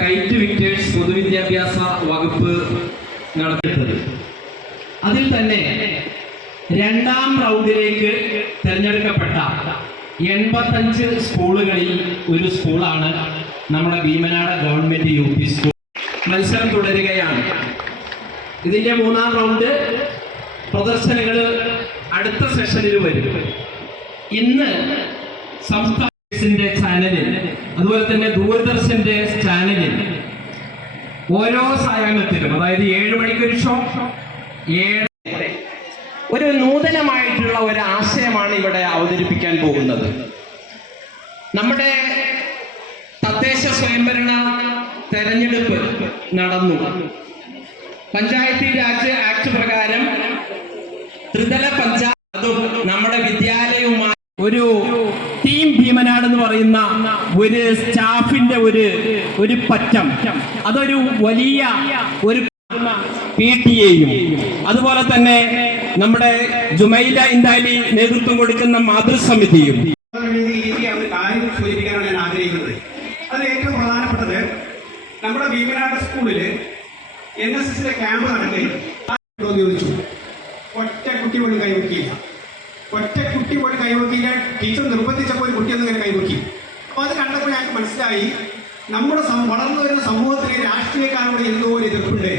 KITE Victers പൊതുവിദ്യാഭ്യാസ വകുപ്പ് നടത്തിയത്. അതിൽ തന്നെ രണ്ടാം റൗണ്ടിലേക്ക് തിരഞ്ഞെടുക്കപ്പെട്ട 85 സ്കൂളുകളിൽ ഒരു സ്കൂളാണ് നമ്മുടെ ഭീമനാട് ഗവൺമെന്റ് UP സ്കൂൾ. മത്സരം തുടരുകയാണ്. ഇതിന്റെ 3ാം റൗണ്ട് പ്രദർശനങ്ങൾ അടുത്ത സെഷനിൽ വരും. ഇന്ന് സംസ്ഥാനത്തിന്റെ ചാനലിൽ, അതുപോലെ തന്നെ ദൂരദർശന്റെ ചാനലിൽ ഓരോ സായാഹ്നത്തിലും, അതായത് 7 മണിക്കൊരു ഷോ, ഒരു നൂതനമായിട്ടുള്ള ഒരു ആശയമാണ് ഇവിടെ അവതരിപ്പിക്കാൻ പോകുന്നത്. നമ്മുടെ തദ്ദേശ സ്വയംഭരണ തെരഞ്ഞെടുപ്പ് നടന്നു. പഞ്ചായത്തി രാജ് ആക്ട് പ്രകാരം ത്രിതല പഞ്ചായത്തും നമ്മുടെ വിദ്യാലയവുമായി ഒരു ടീം ഭീമനാട് എന്ന് പറയുന്ന ഒരു സ്റ്റാഫിന്റെ ഒരു പറ്റം, അതൊരു വലിയ ഒരു PTA-യും അതുപോലെ തന്നെ നമ്മുടെ ജുമൈല ഇന്താലി നേതൃത്വം കൊടുക്കുന്ന മാതൃസമിതിയും. സൂചിപ്പിക്കാനാണ് ഞാൻ ആഗ്രഹിക്കുന്നത്. അതിൽ ഏറ്റവും പ്രധാനപ്പെട്ടത് നമ്മുടെ ഭീമനാട് സ്കൂളില് NSSന്റെ ക്യാമ്പ് നടക്കുകയും ചോദിച്ചു. ഒറ്റ കുട്ടി പോലും കൈവക്കിയില്ല. ടീച്ചർ നിർബന്ധിച്ചപ്പോൾ ഒരു കുട്ടിയൊന്നും ഇങ്ങനെ കൈവക്കി. അപ്പോൾ അത് കണ്ടപ്പോൾ ഞങ്ങൾക്ക് മനസ്സിലായി, നമ്മുടെ വളർന്നു വരുന്ന സമൂഹത്തിലെ രാഷ്ട്രീയക്കാരോട് എന്തോ ഒരു എതിർപ്പുണ്ട്.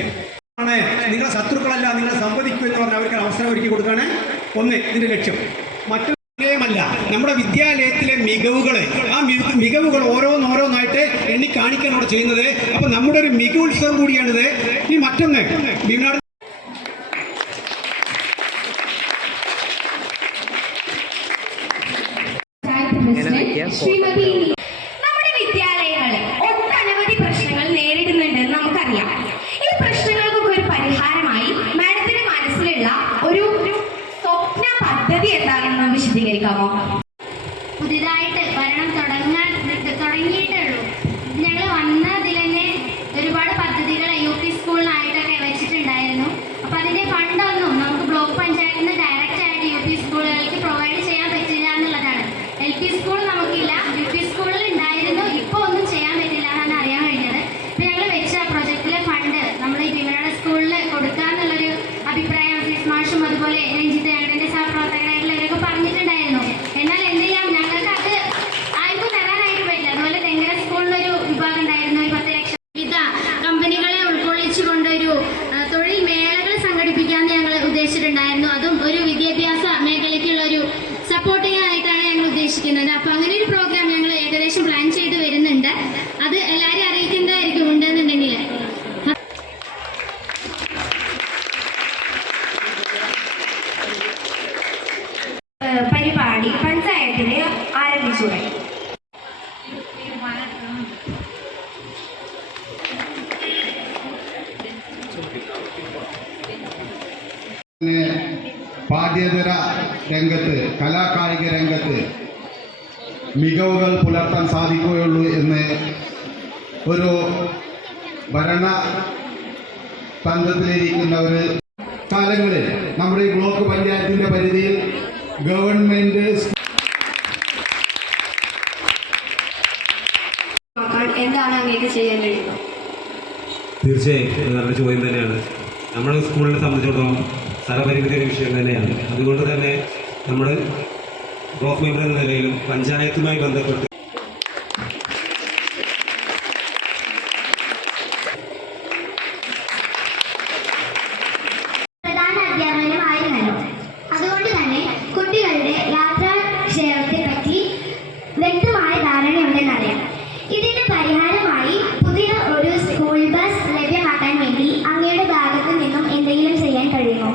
നിങ്ങളെ ശത്രുക്കളല്ല, നിങ്ങളെ സംവദിക്കൂ എന്ന് പറഞ്ഞാൽ അവർക്ക് അവസരം ഒരുക്കി കൊടുക്കുകയാണ് ഒന്ന് ഇതിന്റെ ലക്ഷ്യം. മറ്റൊന്നുമല്ല, നമ്മുടെ വിദ്യാലയത്തിലെ ആ മികവുകൾ ഓരോന്നായിട്ട് എണ്ണി കാണിക്കാനോട് ചെയ്യുന്നത്. അപ്പൊ നമ്മുടെ ഒരു മികവുത്സവം കൂടിയാണിത്. ഈ മറ്റൊന്ന് ഭീമനാട് നമ്മുടെ വിദ്യാലയങ്ങളിൽ ഒട്ടനവധി പ്രശ്നങ്ങൾ നേരിടുന്നുണ്ടെന്ന് നമുക്കറിയാം. ഈ പ്രശ്നങ്ങൾക്കൊക്കെ ഒരു പരിഹാരമായി മാഡത്തിന്റെ മനസ്സിലുള്ള ഒരു സ്വപ്ന പദ്ധതി എന്താണെന്ന് വിശദീകരിക്കാമോ? പുതിയതായിട്ട് ഭരണം തുടങ്ങിയിട്ടേ ഉള്ളൂ. ഞങ്ങൾ വന്നതിൽ തന്നെ ഒരുപാട് പദ്ധതികൾ UP സ്കൂളിനായിട്ടൊക്കെ വെച്ചിട്ടുണ്ടായിരുന്നു. അപ്പൊ അതിന്റെ ഫണ്ടൊന്നും നമുക്ക് ബ്ലോക്ക് പഞ്ചായത്തിൽ നിന്ന് ഡയറക്റ്റ് ആയിട്ട് UP സ്കൂളുകൾക്ക് പ്രൊവൈഡ് ചെയ്യാൻ പറ്റില്ല എന്നുള്ളതാണ്. LP സ്കൂൾ നമുക്കില്ല, UP സ്കൂളിൽ ഉണ്ടായിരുന്നു. ഇപ്പോൾ ഒന്നും ചെയ്യാൻ പറ്റില്ല എന്നാണ് അറിയാൻ കഴിഞ്ഞത്. ഇപ്പൊ ഞങ്ങൾ വെച്ച പ്രൊജക്റ്റിലെ ഫണ്ട് നമ്മൾ ഈ ഭീമനാട് സ്കൂളിൽ കൊടുക്കാന്നുള്ളൊരു അഭിപ്രായം മാഷും അതുപോലെ രഞ്ജിത്ത് ഞങ്ങളുടെ സഹപ്രവർത്തകരായിട്ടുള്ള ഇവരൊക്കെ പറഞ്ഞിട്ടുണ്ടായിരുന്നു. എന്നാൽ എന്ത് ചെയ്യാം, ഞങ്ങൾക്ക് അത് ആർക്കും തരാനായിട്ട് പറ്റില്ല. അതുപോലെ തെങ്കര സ്കൂളിലൊരു വിഭാഗം ഉണ്ടായിരുന്നു, 10 ലക്ഷം. വിവിധ കമ്പനികളെ ഉൾക്കൊള്ളിച്ചുകൊണ്ടൊരു തൊഴിൽ മേളകൾ സംഘടിപ്പിക്കാമെന്ന് ഞങ്ങൾ ഉദ്ദേശിച്ചിട്ടുണ്ടായിരുന്നു. അതും ഒരു വിദ്യാഭ്യാസ മേഖലയ്ക്കുള്ള ഒരു സപ്പോർട്ടിംഗ് ആയിട്ടാണ് ഞങ്ങൾ ഉദ്ദേശിക്കുന്നത്. അപ്പൊ അങ്ങനെ ഒരു പ്രോഗ്രാം ഞങ്ങൾ ഏകദേശം പ്ലാൻ ചെയ്ത് വരുന്നുണ്ട്. അത് എല്ലാവരും അറിയിക്കുന്നതായിരിക്കും ഉണ്ടെന്നുണ്ടെങ്കിൽ. പരിപാടി പഞ്ചായത്തിന് ആരംഭിച്ചു. പാഠ്യേതര രംഗത്ത്, കലാകായിക രംഗത്ത് മികവുകൾ പുലർത്താൻ സാധിക്കുകയുള്ളൂ എന്ന് ഒരു ഭരണ തന്ത്രത്തിലിരിക്കുന്ന ഒരു കാലങ്ങളിൽ നമ്മുടെ ഈ ബ്ലോക്ക് പഞ്ചായത്തിന്റെ പരിധിയിൽ ഗവൺമെന്റ് എന്താണ് അങ്ങേക്ക് ചെയ്യാൻ കഴിയുന്നത്? തീർച്ചയായും നല്ല ചോദ്യം തന്നെയാണ്. നമ്മുടെ സ്കൂളിനെ സംബന്ധിച്ചിടത്തോളം സ്ഥലപരിമിതി ഒരു വിഷയം തന്നെയാണ്. അതുകൊണ്ട് തന്നെ നമ്മൾ ബ്ലോക്ക് മെമ്പർ എന്ന നിലയിലും പഞ്ചായത്തുമായി ബന്ധപ്പെട്ട് പ്രധാന അധ്യാപനമായിരുന്നു. അതുകൊണ്ട് തന്നെ കുട്ടികളുടെ യാത്രാക്ഷേമത്തെ പറ്റി വ്യക്തമായ ധാരണയുണ്ടെന്നറിയാം. ഇതിന് പരിഹാരമായി പുതിയ ഒരു സ്കൂൾ ബസ് ലഭ്യമാക്കാൻ വേണ്ടി അങ്ങയുടെ ഭാഗത്തു നിന്നും എന്തെങ്കിലും ചെയ്യാൻ കഴിയുമോ?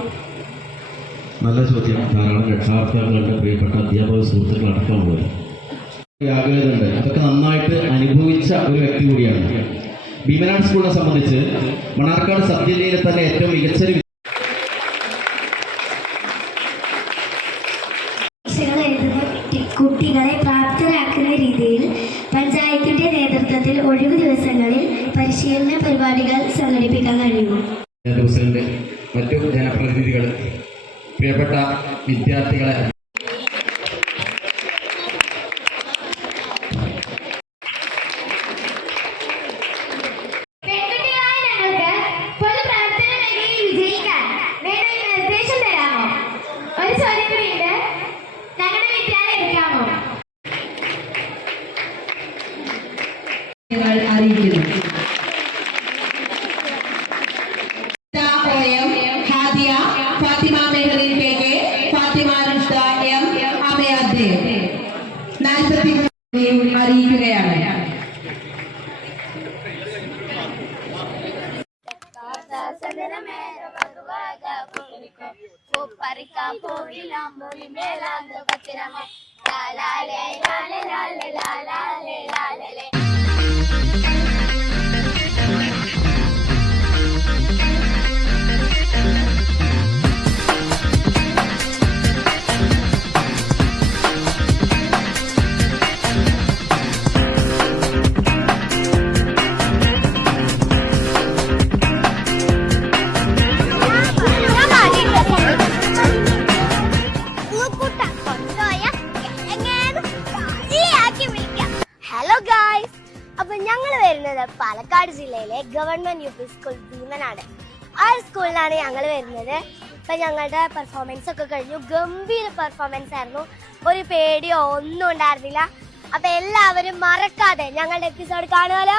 നല്ല ചോദ്യം. ധാരാളം രക്ഷാകർത്താക്കളുടെ പ്രിയപ്പെട്ട അധ്യാപക സുഹൃത്തുക്കൾ അടക്കമുള്ളത് ആഗ്രഹമുണ്ട്. അതൊക്കെ നന്നായിട്ട് അനുഭവിച്ച ഒരു വ്യക്തി കൂടിയാണ്. ഭീമനാട് സ്കൂളിനെ സംബന്ധിച്ച് മണ്ണാർക്കാട് സബ് ജില്ലയിലെ തന്നെ ഏറ്റവും മികച്ചൊരു കുട്ടികളെ പ്രാപ്തരാക്കുന്ന രീതിയിൽ പഞ്ചായത്തിന്റെ നേതൃത്വത്തിൽ ഒഴിവു ദിവസങ്ങളിൽ പരിശീലന പരിപാടികൾ സംഘടിപ്പിക്കാൻ കഴിയുമോ? പ്രസിഡന്റ്, മറ്റു ജനപ്രതിനിധികൾ, പ്രിയപ്പെട്ട വിദ്യാർത്ഥികളെ അറിയിക്കുന്നു. ഹാദിയ, ഫാത്തിമ മെഹറിൻ KK, ഫാത്തിമ റുഷ്ദ M, അമയ ദേവ് 43 അറിയിക്കുകയാണ്. ഹലോ ഗായ്സ്, അപ്പൊ ഞങ്ങൾ വരുന്നത് പാലക്കാട് ജില്ലയിലെ ഗവൺമെന്റ് UP സ്കൂൾ ഭീമനാണ്. ആ സ്കൂളിലാണ് ഞങ്ങൾ വരുന്നത്. ഇപ്പൊ ഞങ്ങളുടെ പെർഫോമൻസ് ഒക്കെ കഴിഞ്ഞു. ഗംഭീര പെർഫോമൻസ് ആയിരുന്നു. ഒരു പേടിയോ ഒന്നും ഉണ്ടായിരുന്നില്ല. അപ്പൊ എല്ലാവരും മറക്കാതെ ഞങ്ങളുടെ എപ്പിസോഡ് കാണുമല്ലോ.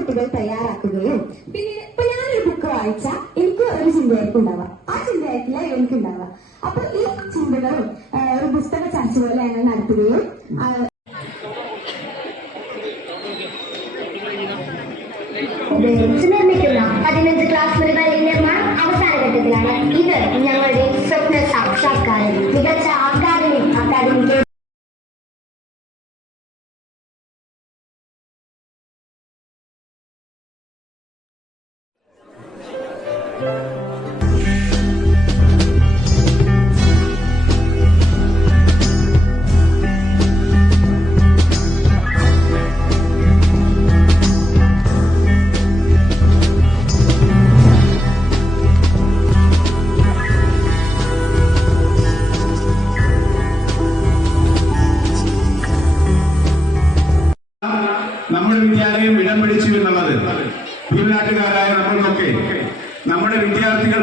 കുട്ടികൾ തയ്യാറാക്കുകയും പിന്നെ ഇപ്പൊ ഞാനൊരു ബുക്ക് വായിച്ചാൽ എനിക്ക് ഒരു ചിന്തയായിരിക്കും ഉണ്ടാവുക, ആ ചിന്തയായിരിക്കില്ല എനിക്കുണ്ടാവുക. അപ്പൊ ഈ ചിന്തകളും ഒരു പുസ്തക ചർച്ച പോലെ ഞങ്ങൾ നടത്തുകയും നിർമ്മിക്കുന്ന 15 ക്ലാസ് മുറികളുടെ നിർമ്മാണം അവസാന ഘട്ടത്തിലാണ്. ഇത് ഞങ്ങളുടെ സ്വപ്ന സാക്ഷാത്കാരം. മികച്ച അക്കാദമിക് നമ്മുടെ വിദ്യാലയം ഇടം പിടിച്ചു എന്നുള്ളത് ഭീമനാട്ടുകാരായ നമ്മൾക്കൊക്കെ നമ്മുടെ വിദ്യാർത്ഥികൾ